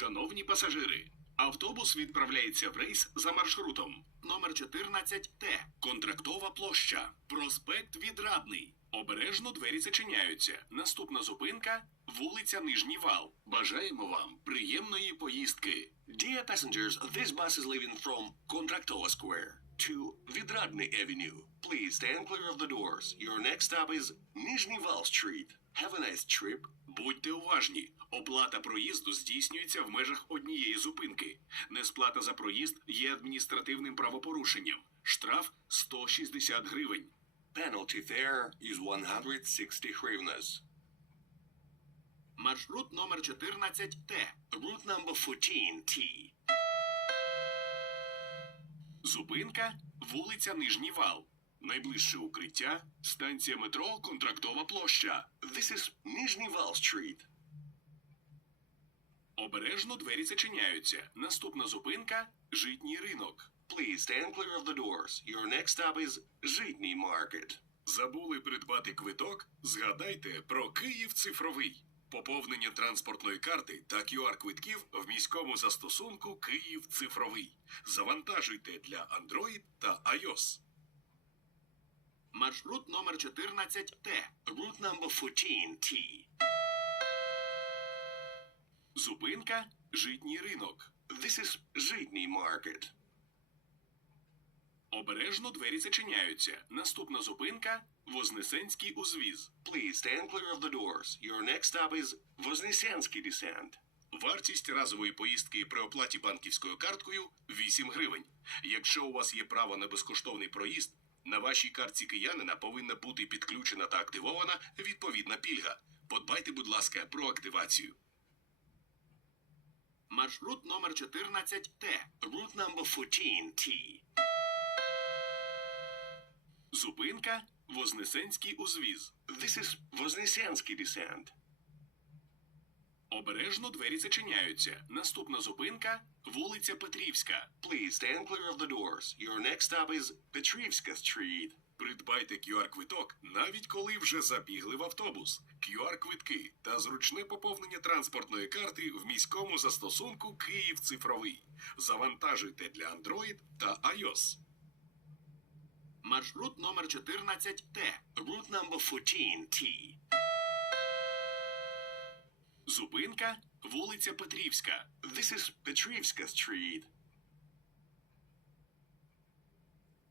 Шановні пасажири, автобус відправляється в рейс за маршрутом номер 14 Т. Контрактова площа. Проспект Відрадний. Обережно двері зачиняються. Наступна зупинка вулиця Нижній Вал. Бажаємо вам приємної поїздки. Dear passengers, this bus is leaving from Kontraktoa Square to Vidradny Avenue. Please stand clear of the doors. Your next stop is Nizhny Val Street. Have a nice trip. Будьте уважні. Оплата проїзду здійснюється в межах однієї зупинки. Несплата за проїзд є адміністративним правопорушенням. Штраф 160 гривень. Penalty fare is 160 hryvnias. Маршрут номер 14 Т. Route number 14T. Зупинка вулиця Нижній Вал. Найближче укриття станція метро Контрактова площа. This is Nizhny Val Street. Обережно двері зачиняються. Наступна зупинка житній ринок. Please stand clear of the doors. Your next stop is Zhitny Market. Забули придбати квиток? Згадайте про Київ цифровий. Поповнення транспортної карти та QR-квитків в міському застосунку Київ цифровий. Завантажуйте для Android та iOS. Маршрут номер 14 Т. Route number 14T. Зупинка житній ринок. This is Zhitny Market. Обережно двері зачиняються. Наступна зупинка Вознесенський узвіз. Please stand clear of the doors. Your next stop is Voznesensky Descent. Вартість разової поїздки при оплаті банківською карткою 8 гривень. Якщо у вас є право на безкоштовний проїзд, на вашій картці киянина повинна бути підключена та активована відповідна пільга. Подбайте, будь ласка, про активацію. Маршрут номер 14 Т. Route number 14T. Зупинка Вознесенський узвіз. This is Voznesensky Descent. Обережно двері зачиняються. Наступна зупинка вулиця Петрівська. Please stand clear of the doors. Your next stop is Petrivska Street. Придбайте QR-квиток, навіть коли вже забігли в автобус. QR-квитки та зручне поповнення транспортної карти в міському застосунку Київ цифровий. Завантажуйте для Android та iOS. Маршрут номер 14 Т. Route number 14T. Зупинка вулиця Петрівська. This is Petrivska Street.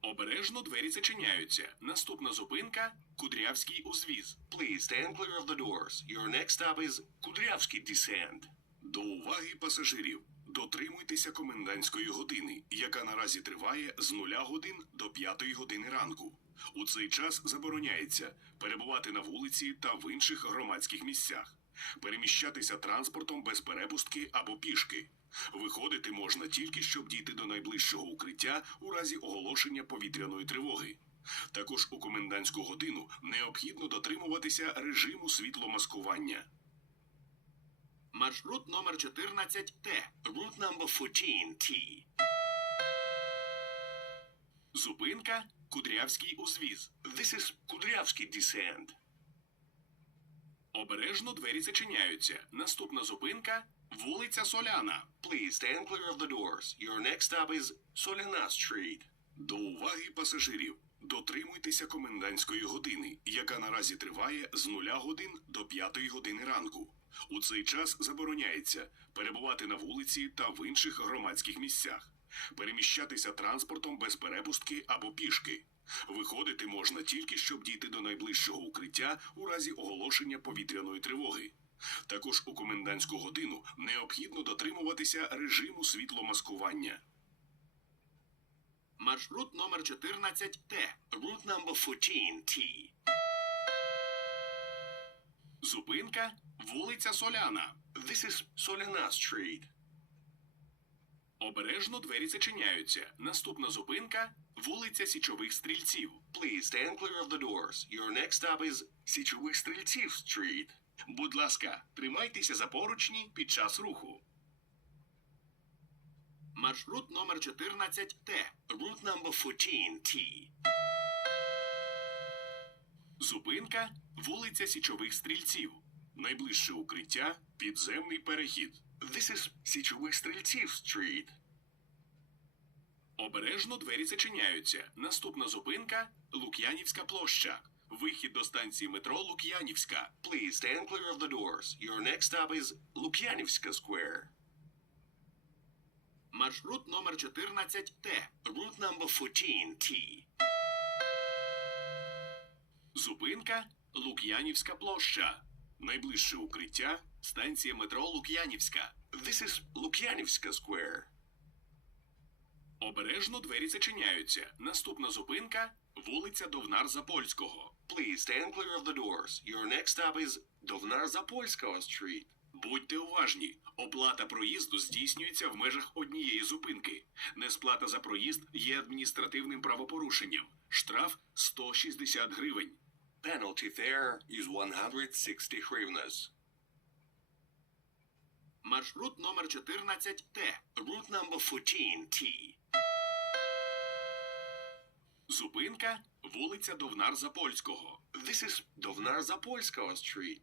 Обережно двері зачиняються. Наступна зупинка Кудрявський узвіз. Please stand clear of the doors. Your next stop is Kudryavsky Descent. До уваги пасажирів. Дотримуйтеся комендантської години, яка наразі триває з 0 годин до 5 години ранку. У цей час забороняється перебувати на вулиці та в інших громадських місцях, переміщатися транспортом без перепустки або пішки. Виходити можна тільки щоб дійти до найближчого укриття у разі оголошення повітряної тривоги. Також у комендантську годину необхідно дотримуватися режиму світломаскування. Маршрут номер 14 Т. Route number 14T. Зупинка Кудрявський узвіз. This is Kudryavsky Descent. Обережно двері зачиняються. Наступна зупинка вулиця Соляна. Please stand clear of the doors. Your next stop is Solana Street. До уваги пасажирів. Дотримуйтеся комендантської години, яка наразі триває з 0 годин до 5 години ранку. У цей час забороняється перебувати на вулиці та в інших громадських місцях, переміщатися транспортом без перепустки або пішки. Виходити можна тільки щоб дійти до найближчого укриття у разі оголошення повітряної тривоги. Також у комендантську годину необхідно дотримуватися режиму світломаскування. Маршрут номер 14 Т. Route number 14T. Зупинка вулиця Соляна. This is Solana Street. Обережно двері зачиняються. Наступна зупинка вулиця Січових стрільців. Please stand clear of the doors. Your next stop is Січових Стрільців Street. Будь ласка, тримайтеся за поручні під час руху. Маршрут номер 14 Т. Route number 14T. Зупинка вулиця Січових стрільців. Найближче укриття підземний перехід. This is Січових Стрільців Street. Обережно двері зачиняються. Наступна зупинка Лук'янівська площа. Вихід до станції метро Лук'янівська. Please stand clear of the doors. Your next stop is Лук'янівська Square. Маршрут номер 14 Т. Route number 14T. Зупинка Лук'янівська площа. Найближче укриття станція метро Лук'янівська. This is Лук'янівська Square. Обережно двері зачиняються. Наступна зупинка вулиця Довнар Запольського. Please stand clear of the doors. Your next stop is Довнар Запольського Street. Будьте уважні, оплата проїзду здійснюється в межах однієї зупинки. Несплата за проїзд є адміністративним правопорушенням. Штраф 160 гривень. Penalty fare is 160 hryvnias. Маршрут номер 14 Т. Route number 14T. Зупинка вулиця Довнар Запольського. This is Довнар Запольського Street.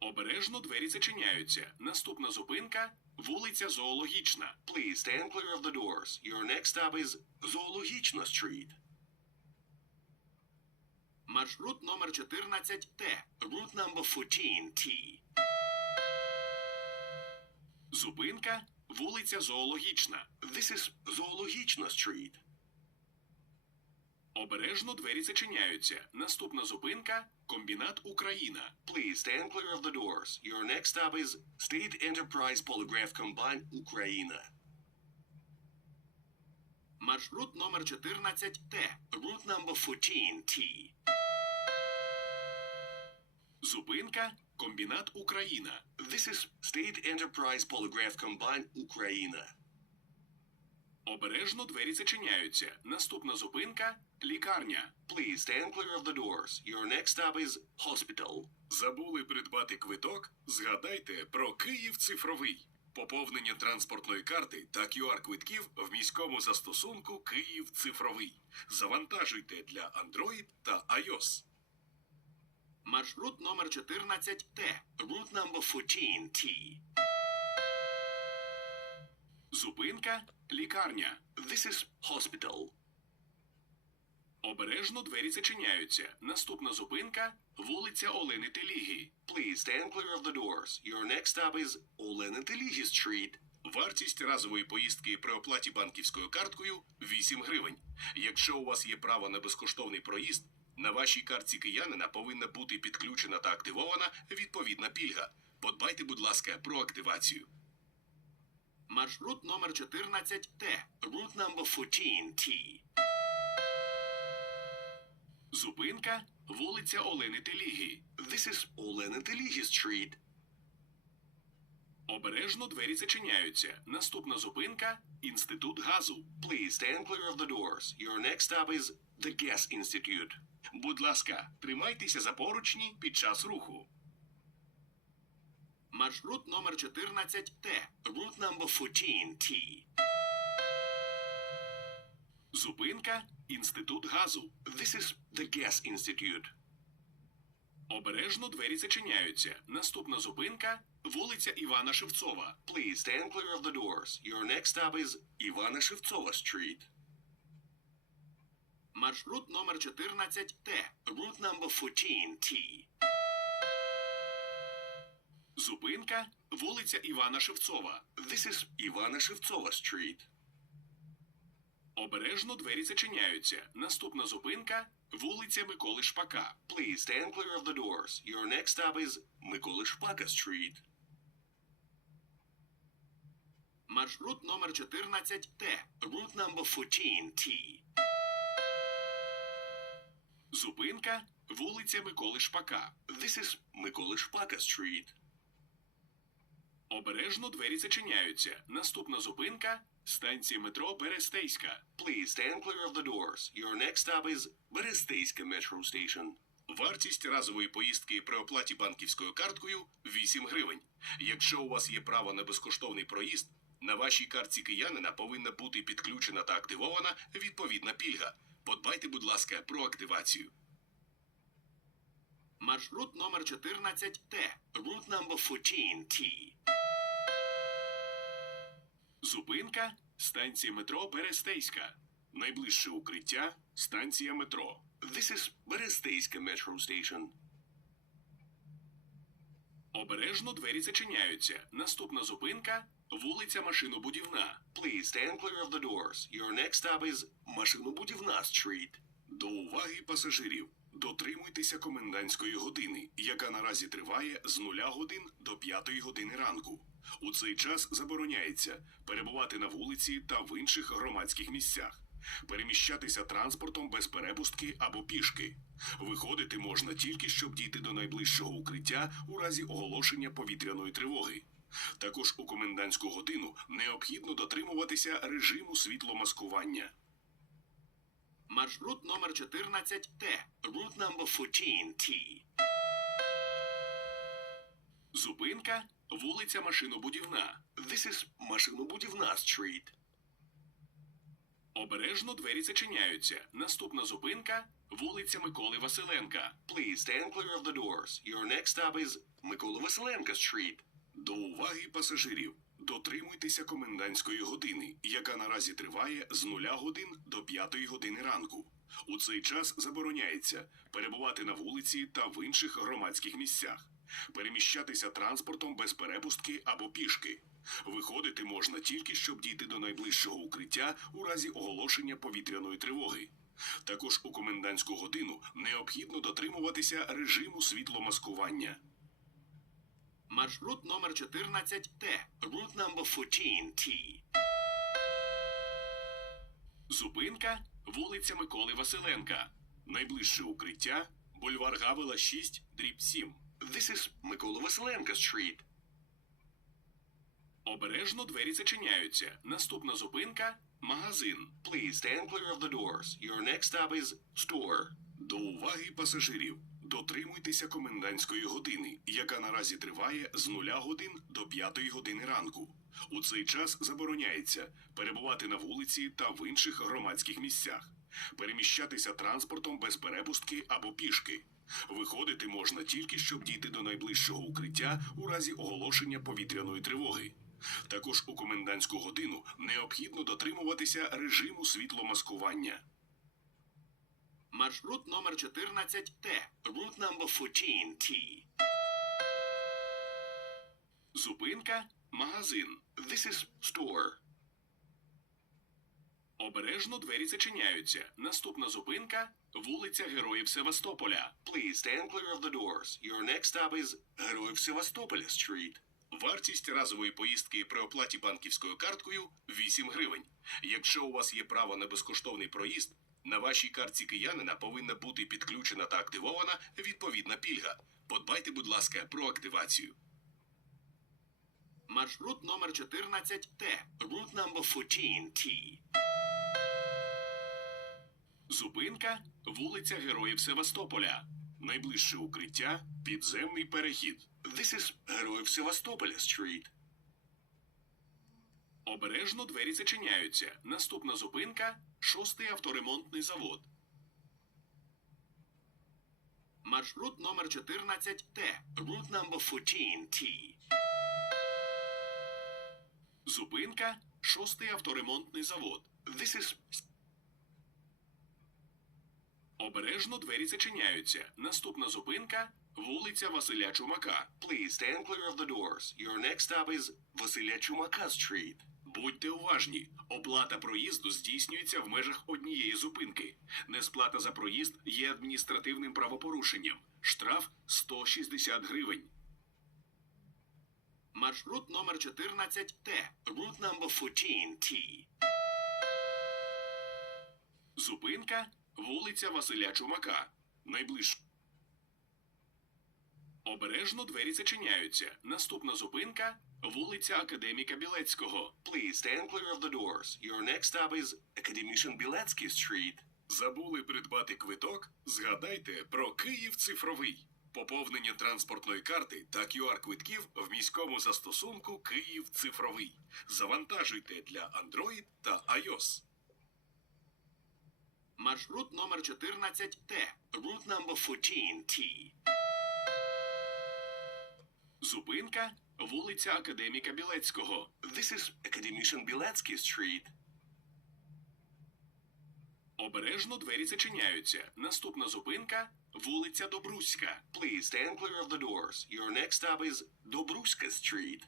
Обережно двері зачиняються. Наступна зупинка вулиця Зоологічна. Please stand clear of the doors. Your next stop is Зоологічна Street. Маршрут номер 14 Т. Route number 14T. Зупинка вулиця Зоологічна. This is Зоологічна Street. Обережно двері зачиняються. Наступна зупинка комбінат Україна. Please stand clear of the doors. Your next stop is State Enterprise Polygraph Combine Україна. Маршрут номер 14 Т. Route number 14T. Зупинка комбінат Україна. This is State Enterprise Polygraph Combine Україна. Обережно двері зачиняються. Наступна зупинка лікарня. Please stand clear of the doors. Your next stop is Hospital. Забули придбати квиток? Згадайте про Київ цифровий. Поповнення транспортної карти та QR-квитків в міському застосунку Київ цифровий. Завантажуйте для Android та iOS. Маршрут номер 14 Т. Route number 14T. Зупинка лікарня. This is Hospital. Обережно двері зачиняються. Наступна зупинка вулиця Олени Теліги. Please stand clear of the doors. Your next stop is Олена Телігі Street. Вартість разової поїздки при оплаті банківською карткою 8 гривень. Якщо у вас є право на безкоштовний проїзд, на вашій картці киянина повинна бути підключена та активована відповідна пільга. Подбайте, будь ласка, про активацію. Маршрут номер 14 Т. Route number 14T. Зупинка вулиця Олени Теліги. This is Олена Телігі Street. Обережно двері зачиняються. Наступна зупинка інститут газу. Please stand clear of the doors. Your next stop is the Gas Institute. Будь ласка, тримайтеся за поручні під час руху. Маршрут номер 14 Т. Route number 14T. Зупинка інститут газу. This is the Gas Institute. Обережно двері зачиняються. Наступна зупинка вулиця Івана Шевцова. Please stand clear of the doors. Your next stop is Івана Шевцова Street. Маршрут номер 14 Т. Route number 14T. Зупинка вулиця Івана Шевцова. This is Івана Шевцова Street. Обережно двері зачиняються. Наступна зупинка вулиця Миколи Шпака. Please stand clear of the doors. Your next stop is Миколи Шпака Street. Маршрут номер 14 Т. Route number 14T. Зупинка вулиця Миколи Шпака. This is Миколи Шпака Street. Обережно двері зачиняються. Наступна зупинка станція метро Берестейська. Please stand clear of the doors. Your next stop is Берестейська Metro Station. Вартість разової поїздки при оплаті банківською карткою 8 гривень. Якщо у вас є право на безкоштовний проїзд, на вашій картці киянина повинна бути підключена та активована відповідна пільга. Подбайте, будь ласка, про активацію. Маршрут номер 14Т. Route number 14T. Зупинка станція метро Берестейська. Найближче укриття станція метро. This is Berestейська Metro Station. Обережно двері зачиняються. Наступна зупинка вулиця Машинобудівна. Please stand clear of the doors. Your next stop is Машинобудівна Street. До уваги пасажирів. Дотримуйтеся комендантської години, яка наразі триває з 0 годин до 5 години ранку. У цей час забороняється перебувати на вулиці та в інших громадських місцях, переміщатися транспортом без перепустки або пішки. Виходити можна тільки щоб дійти до найближчого укриття у разі оголошення повітряної тривоги. Також у комендантську годину необхідно дотримуватися режиму світломаскування. Маршрут номер 14Т. Route number 14T. Зупинка вулиця Машинобудівна. This is Машинобудівна Street. Обережно двері зачиняються. Наступна зупинка вулиця Миколи Василенка. Please stand clear of the doors. Your next stop is Микола Василенка Street. До уваги пасажирів. Дотримуйтеся комендантської години, яка наразі триває з 0 годин до 5 години ранку. У цей час забороняється перебувати на вулиці та в інших громадських місцях, переміщатися транспортом без перепустки або пішки. Виходити можна тільки щоб дійти до найближчого укриття у разі оголошення повітряної тривоги. Також у комендантську годину необхідно дотримуватися режиму світломаскування. Маршрут номер 14Т. Route number 14T. Зупинка вулиця Миколи Василенка. Найближче укриття бульвар Гавела 6, дріб 7. This is Микола Василенка Street. Обережно двері зачиняються. Наступна зупинка магазин. Please stand clear of the doors. Your next stop is store. До уваги пасажирів. Дотримуйтеся комендантської години, яка наразі триває з 0 годин до 5 години ранку. У цей час забороняється перебувати на вулиці та в інших громадських місцях, переміщатися транспортом без перепустки або пішки. Виходити можна тільки щоб дійти до найближчого укриття у разі оголошення повітряної тривоги. Також у комендантську годину необхідно дотримуватися режиму світломаскування. Маршрут номер 14Т. Route number 14T. Зупинка магазин. This is store. Обережно двері зачиняються. Наступна зупинка вулиця Героїв Севастополя. Please stand clear of the doors. Your next stop is Героїв Севастополя Street. Вартість разової поїздки при оплаті банківською карткою 8 гривень. Якщо у вас є право на безкоштовний проїзд, на вашій картці киянина повинна бути підключена та активована відповідна пільга. Подбайте, будь ласка, про активацію. Маршрут номер 14Т. Route number 14T. Зупинка вулиця Героїв Севастополя. Найближче укриття підземний перехід. This is Героїв Севастополя Street. Обережно двері зачиняються. Наступна зупинка шостий авторемонтний завод. Маршрут номер 14Т. Route number 14T. Зупинка шостий авторемонтний завод. This is Обережно двері зачиняються. Наступна зупинка вулиця Василя Чумака. Please stand clear of the doors. Your next stop is Василя Чумака Street. Будьте уважні. Оплата проїзду здійснюється в межах однієї зупинки. Несплата за проїзд є адміністративним правопорушенням. Штраф 160 гривень. Маршрут номер 14Т. Route number 14T. Зупинка вулиця Василя Чумака. Найближче. Обережно двері зачиняються. Наступна зупинка вулиця Академіка Білецького. Please stand clear of the doors. Your next stop is Академічен Білецький Street. Забули придбати квиток? Згадайте про Київ цифровий. Поповнення транспортної карти та QR-квитків в міському застосунку Київ цифровий. Завантажуйте для Android та iOS. Маршрут номер 14Т. Route number 14T. Зупинка вулиця Академіка Білецького. This is Academician Biletsky Street. Обережно двері зачиняються. Наступна зупинка вулиця Добруська. Please stand clear of the doors. Your next stop is Dobruska Street.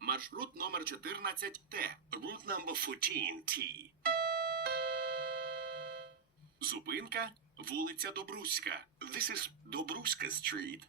Маршрут номер 14 Т. Route number 14 T. Зупинка вулиця Добруська. This is Dobruska Street.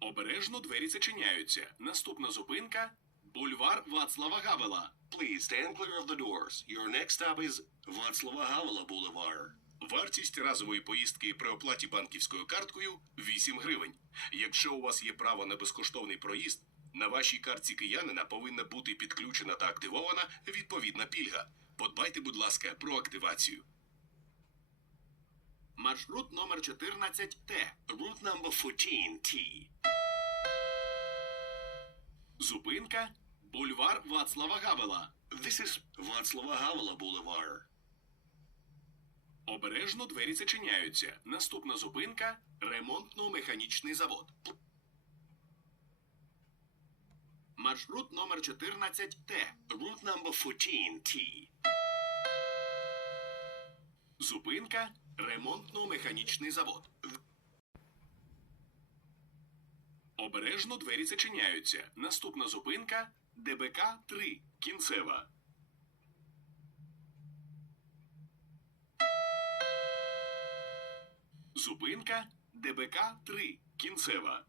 Обережно двері зачиняються. Наступна зупинка бульвар Вацлава Гавела. Please stand clear of the doors. Your next stop is Václava Havela Boulevard. Вартість разової поїздки при оплаті банківською карткою 8 гривень. Якщо у вас є право на безкоштовний проїзд, на вашій картці киянина повинна бути підключена та активована відповідна пільга. Подбайте, будь ласка, про активацію. Маршрут номер 14 Т. Route number 14 T. Зупинка бульвар Вацлава Гавела. This is Václava Havela Boulevard. Обережно двері зачиняються. Наступна зупинка ремонтно-механічний завод. Маршрут номер 14 Т. Route number 14 T. Зупинка ремонтно-механічний завод. Обережно двері зачиняються. Наступна зупинка ДБК 3 кінцева. Зупинка ДБК 3 кінцева.